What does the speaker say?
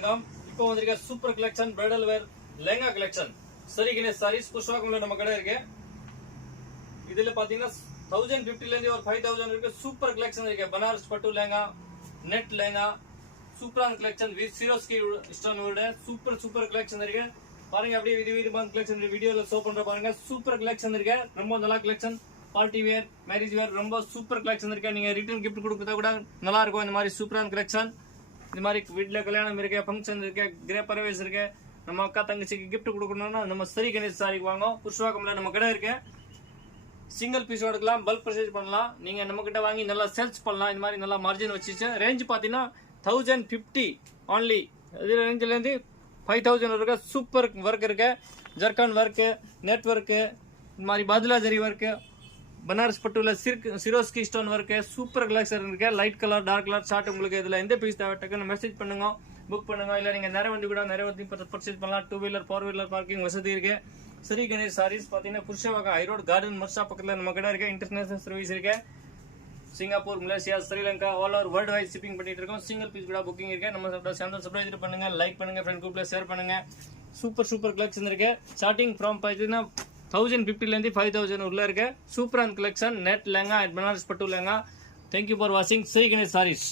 வணக்கம். இப்போ வந்திருக்க சூப்பர் கலெக்ஷன் பிரைடல் வேர் லெஹங்கா கலெக்ஷன் சரி கணேஷ் சாரீஸ் புஷ்வாகம்ல நம்ம கடை இருக்கு. இதுல பாத்தீங்கன்னா 1050 ல இருந்து ஒரு 5000 இருக்கு. சூப்பர் கலெக்ஷன் இருக்கு. பனாரஸ் பட்டு லெஹங்கா, நெட் லெஹங்கா, சூப்பரான கலெக்ஷன் வித் சிரோஸ்கி ஸ்டோன் உள்ள சூப்பர் கலெக்ஷன் இருக்கு. பாருங்க அப்படியே விதவிதமான கலெக்ஷன் வீடியோல ஷோ பண்ற பாருங்க. சூப்பர் கலெக்ஷன் இருக்கு. ரொம்ப நல்ல கலெக்ஷன். பார்ட்டி வேர், மேரேஜ் வேர் ரொம்ப சூப்பர் கலெக்ஷன் இருக்கு. நீங்க ரிட்டர்ன் கிஃப்ட் கொடுத்தா கூட நல்லா இருக்கும். இந்த மாதிரி சூப்பரான கலெக்ஷன். இந்த மாதிரி வீட்டுல கல்யாணம் இருக்கு, ஃபங்க்ஷன் இருக்கு, கிரே பரவேஸ் இருக்கு. நம்ம அக்கா தங்கச்சிக்கு கிஃப்ட் கொடுக்கணும்னா நம்ம சரி கணேஷ் சாரிக்கு வாங்க. புஷ்வாகம்ல நம்ம கடை இருக்கு. சிங்கிள் பீஸ் எடுக்கலாம், பல்க் பர்ச்சேஸ் பண்ணலாம். நீங்க நம்ம கிட்ட வாங்கி நல்லா சேல்ஸ் பண்ணலாம். இந்த மாதிரி நல்லா மார்ஜின் வச்சுச்சு. ரேஞ்ச் பாத்தீங்கன்னா 1050 ஒன்லி. இது ரேஞ்சில இருந்து 5000 இருக்கு. சூப்பர் ஒர்க் இருக்கு. ஜர்கான் ஒர்க், நெட் ஒர்க், இந்த மாதிரி பதுலா ஜரி ஒர்க், பனாரஸ் பட்டுல Swarovski stone work, super collection இருக்கு. Light colour, dark colour short உங்களுக்கு இதுல எந்த பீஸ் தேவைன்னு மெசேஜ் பண்ணுங்க, புக் பண்ணுங்க. இல்ல நீங்க நிறைய வந்து பர்ச்சேஸ் பண்ணலாம். 2 வீலர் 4 வீலர் பார்க்கிங் வசதி இருக்கு. சரி கணேஷ் சாரீஸ் பாத்தீங்கன்னா புருஷவாக்கம் ஹைரோட் கார்டன் மர்ஷா பக்கத்துல நம்ம கடை இருக்கு. இன்டர்நேஷனல் சர்வீஸ் இருக்கு. Singapore, Malaysia, Sri Lanka all over world wide shipping பண்ணிட்டு இருக்கோம். சிங்கிள் பீஸ் கூட புக்கிங் இருக்கு. நம்ம சேனல் சப்ஸ்கிரைப் பண்ணுங்க, லைக் பண்ணுங்க, ஃப்ரெண்ட் குரூப்ல ஷேர் பண்ணுங்க. சூப்பர் கலெக்ஷன் இருக்கு. ஸ்டார்டிங் ஃப்ரம் பாத்தீங்கன்னா 1050 ல இருந்து 5000 உள்ள இருக்கு. சூப்பரான collection. Net lehenga and Banaras பட்டு லெஹங்கா. தேங்க்யூ ஃபார் வாட்சிங். சரி கணேஷ் சாரீஸ்.